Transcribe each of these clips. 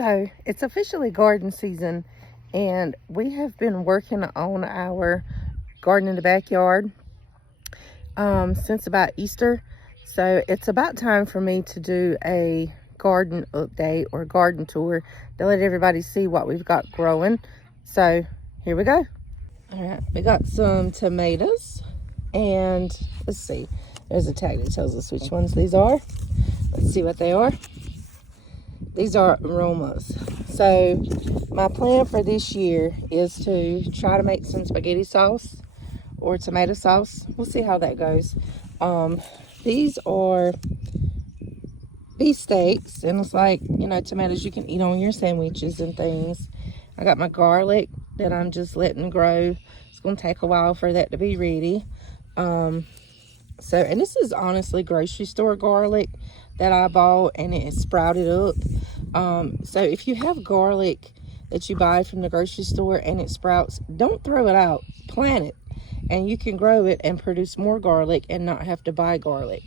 So it's officially garden season, and we have been working on our garden in the backyard since about Easter. So it's about time for me to do a garden update or garden tour to let everybody see what we've got growing. So here we go. All right, we got some tomatoes, and let's see, there's a tag that tells us which ones these are. Let's see what they are. These are aromas. So my plan for this year is to try to make some spaghetti sauce or tomato sauce. We'll see how that goes. These are beef steaks, and it's like, you know, tomatoes you can eat on your sandwiches and things. I got my garlic that I'm just letting grow. It's gonna take a while for that to be ready. And this is honestly grocery store garlic that I bought, and it sprouted up. So if you have garlic that you buy from the grocery store and it sprouts, don't throw it out, plant it, and you can grow it and produce more garlic and not have to buy garlic.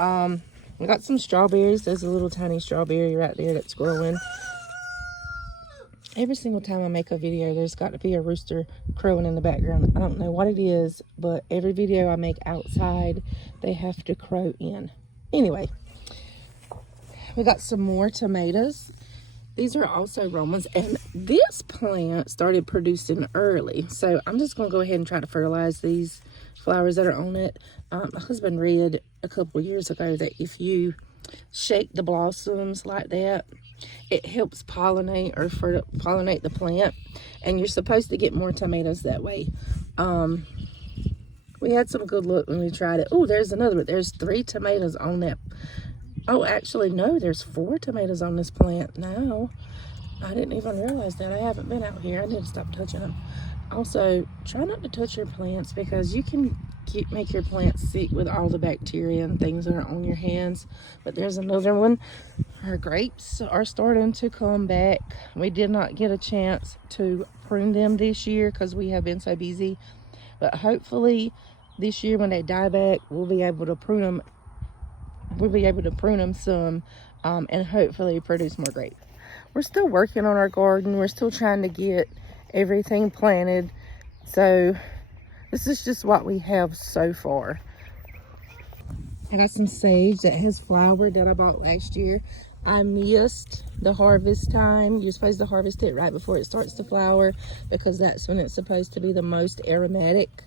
We got some strawberries. There's a little tiny strawberry right there that's growing. Every single time I make a video, there's got to be a rooster crowing in the background. I don't know what it is, but every video I make outside, they have to crow in. Anyway, we got some more tomatoes. These are also Romans, and this plant started producing early. So I'm just going to go ahead and try to fertilize these flowers that are on it. My husband read a couple years ago that if you shake the blossoms like that, it helps pollinate or pollinate the plant, and you're supposed to get more tomatoes that way. We had some good luck when we tried it. Oh, there's another one. There's 3 tomatoes on that. Oh, actually, no, there's 4 tomatoes on this plant now. I didn't even realize that. I haven't been out here. I need to stop touching them. Also, try not to touch your plants, because you can make your plants sick with all the bacteria and things that are on your hands. But there's another one. Our grapes are starting to come back. We did not get a chance to prune them this year because we have been so busy. But hopefully this year when they die back, we'll be able to prune them. We'll be able to prune them some and hopefully produce more grapes. We're still working on our garden. We're still trying to get everything planted. So this is just what we have so far. I got some sage that has flowered that I bought last year. I missed the harvest time. You're supposed to harvest it right before it starts to flower, because that's when it's supposed to be the most aromatic.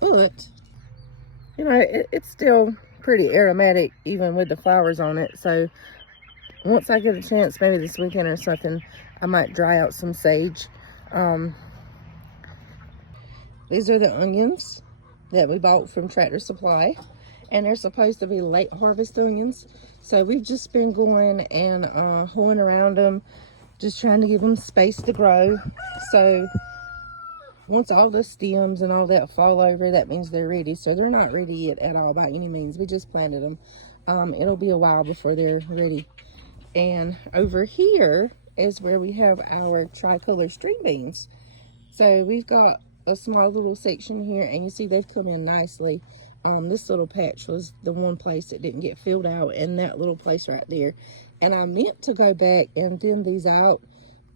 But, you know, it's still pretty aromatic even with the flowers on it. So once I get a chance, maybe this weekend or something, I might dry out some sage. These are the onions that we bought from Tractor Supply, and they're supposed to be late harvest onions. So we've just been going and hoeing around them, just trying to give them space to grow. So once all the stems and all that fall over, that means they're ready. So they're not ready yet at all by any means. We just planted them. It'll be a while before they're ready. And over here is where we have our tricolor string beans. So we've got a small little section here, and you see they've come in nicely. This little patch was the one place that didn't get filled out, and that little place right there. And I meant to go back and thin these out,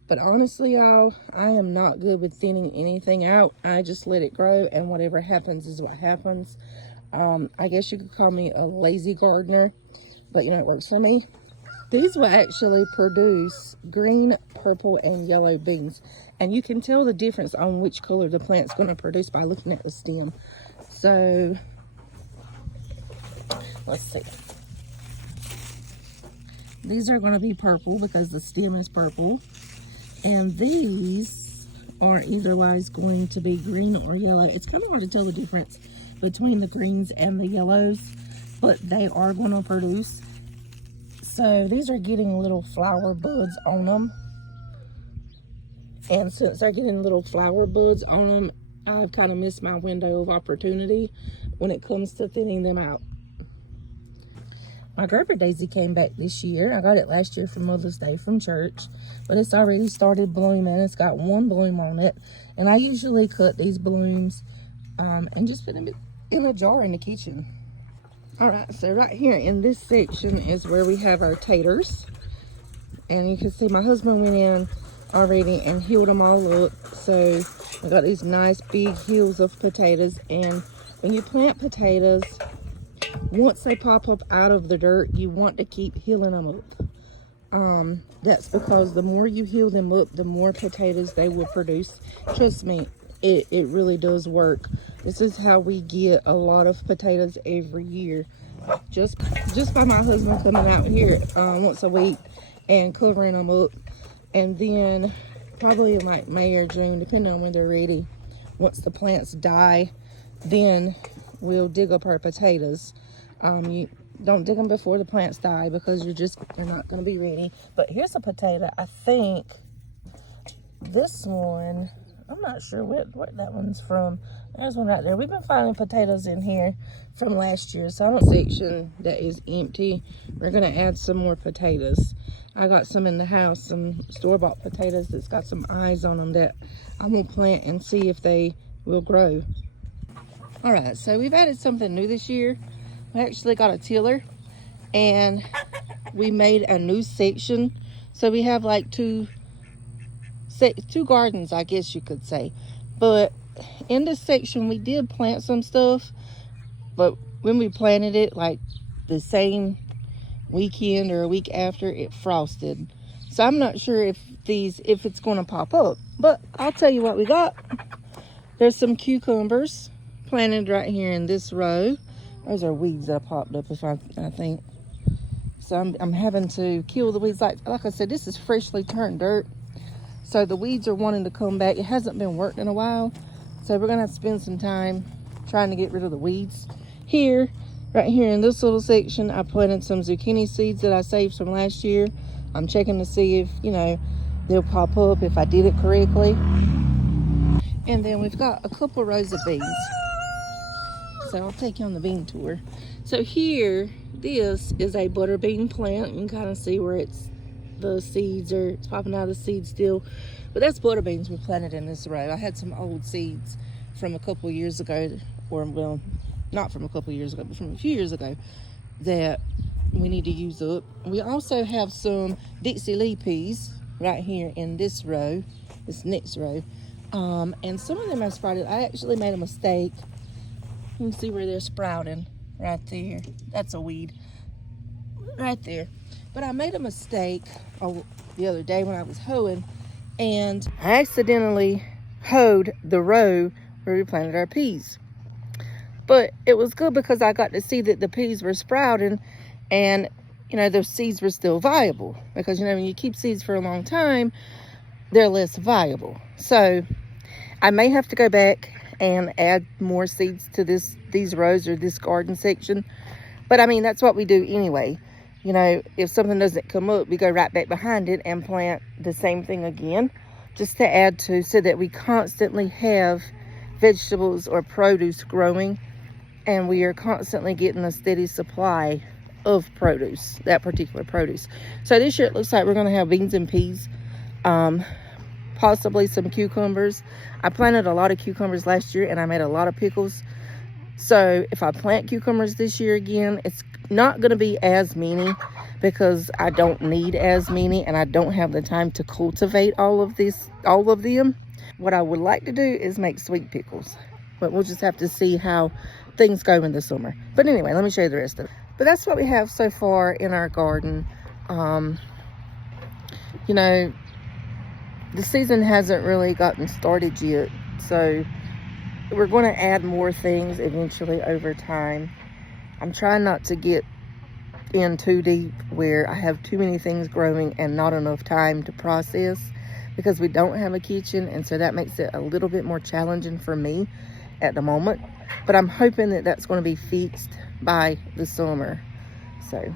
but honestly, y'all, I am not good with thinning anything out. I just let it grow, and whatever happens is what happens. I guess you could call me a lazy gardener, but you know, it works for me. These will actually produce green, purple, and yellow beans. And you can tell the difference on which color the plant's going to produce by looking at the stem. So, let's see. These are going to be purple because the stem is purple. And these are eitherwise going to be green or yellow. It's kind of hard to tell the difference between the greens and the yellows, but they are going to produce. So these are getting little flower buds on them. And since they're getting little flower buds on them, I've kind of missed my window of opportunity when it comes to thinning them out. My Gerber daisy came back this year. I got it last year for Mother's Day from church, but it's already started blooming. It's got 1 bloom on it. And I usually cut these blooms and just put them in a jar in the kitchen. All right, so right here in this section is where we have our taters. And you can see my husband went in already and healed them all up. So I got these nice big hills of potatoes. And when you plant potatoes, once they pop up out of the dirt, you want to keep healing them up. That's because the more you heal them up, the more potatoes they will produce. Trust me, it really does work. This is how we get a lot of potatoes every year. Just by my husband coming out here once a week and covering them up. And then probably in like May or June, depending on when they're ready, once the plants die, then we'll dig up our potatoes. You don't dig them before the plants die because you're not going to be ready. But here's a potato. I think this one, I'm not sure where that one's from. There's one right there. We've been finding potatoes in here from last year. So I don't section that is empty. We're going to add some more potatoes. I got some in the house, some store-bought potatoes that's got some eyes on them that I'm going to plant and see if they will grow. All right, so we've added something new this year. We actually got a tiller and we made a new section. So we have like two gardens, I guess you could say. But in this section, we did plant some stuff, but when we planted it, like the same weekend or a week after, it frosted. So I'm not sure if it's going to pop up, but I'll tell you what we got. There's some cucumbers planted right here in this row. Those are weeds that popped up, I think. So I'm having to kill the weeds. Like I said, this is freshly turned dirt. So the weeds are wanting to come back. It hasn't been worked in a while. So we're going to have to spend some time trying to get rid of the weeds. Here, right here in this little section, I planted some zucchini seeds that I saved from last year. I'm checking to see if, they'll pop up, if I did it correctly. And then we've got a couple rows of beans. So I'll take you on the bean tour. So here, this is a butter bean plant. You can kind of see where it's popping out of the seed still. But that's butter beans we planted in this row. I had some old seeds from a couple years ago, or well, not from a couple years ago, but from a few years ago, that we need to use up. We also have some Dixie Lee peas right here in this row, this next row. And some of them have sprouted. I actually made a mistake. You can see where they're sprouting right there. That's a weed right there. But I made a mistake the other day when I was hoeing, and I accidentally hoed the row where we planted our peas. But it was good because I got to see that the peas were sprouting, and those seeds were still viable, because when you keep seeds for a long time, they're less viable. So I may have to go back and add more seeds to these rows or this garden section. But I mean, that's what we do anyway. If something doesn't come up, we go right back behind it and plant the same thing again, just to add to, so that we constantly have vegetables or produce growing, and we are constantly getting a steady supply of produce, that particular produce. So this year it looks like we're going to have beans and peas, possibly some cucumbers. I planted a lot of cucumbers last year and I made a lot of pickles. So if I plant cucumbers this year again, it's not going to be as many, because I don't need as many and I don't have the time to cultivate all of them. What I would like to do is make sweet pickles, but we'll just have to see how things go in the summer. But anyway, let me show you the rest of it. But that's what we have so far in our garden. The season hasn't really gotten started yet, so we're going to add more things eventually over time. I'm trying not to get in too deep where I have too many things growing and not enough time to process, because we don't have a kitchen, and so that makes it a little bit more challenging for me at the moment. But I'm hoping that that's going to be fixed by the summer. So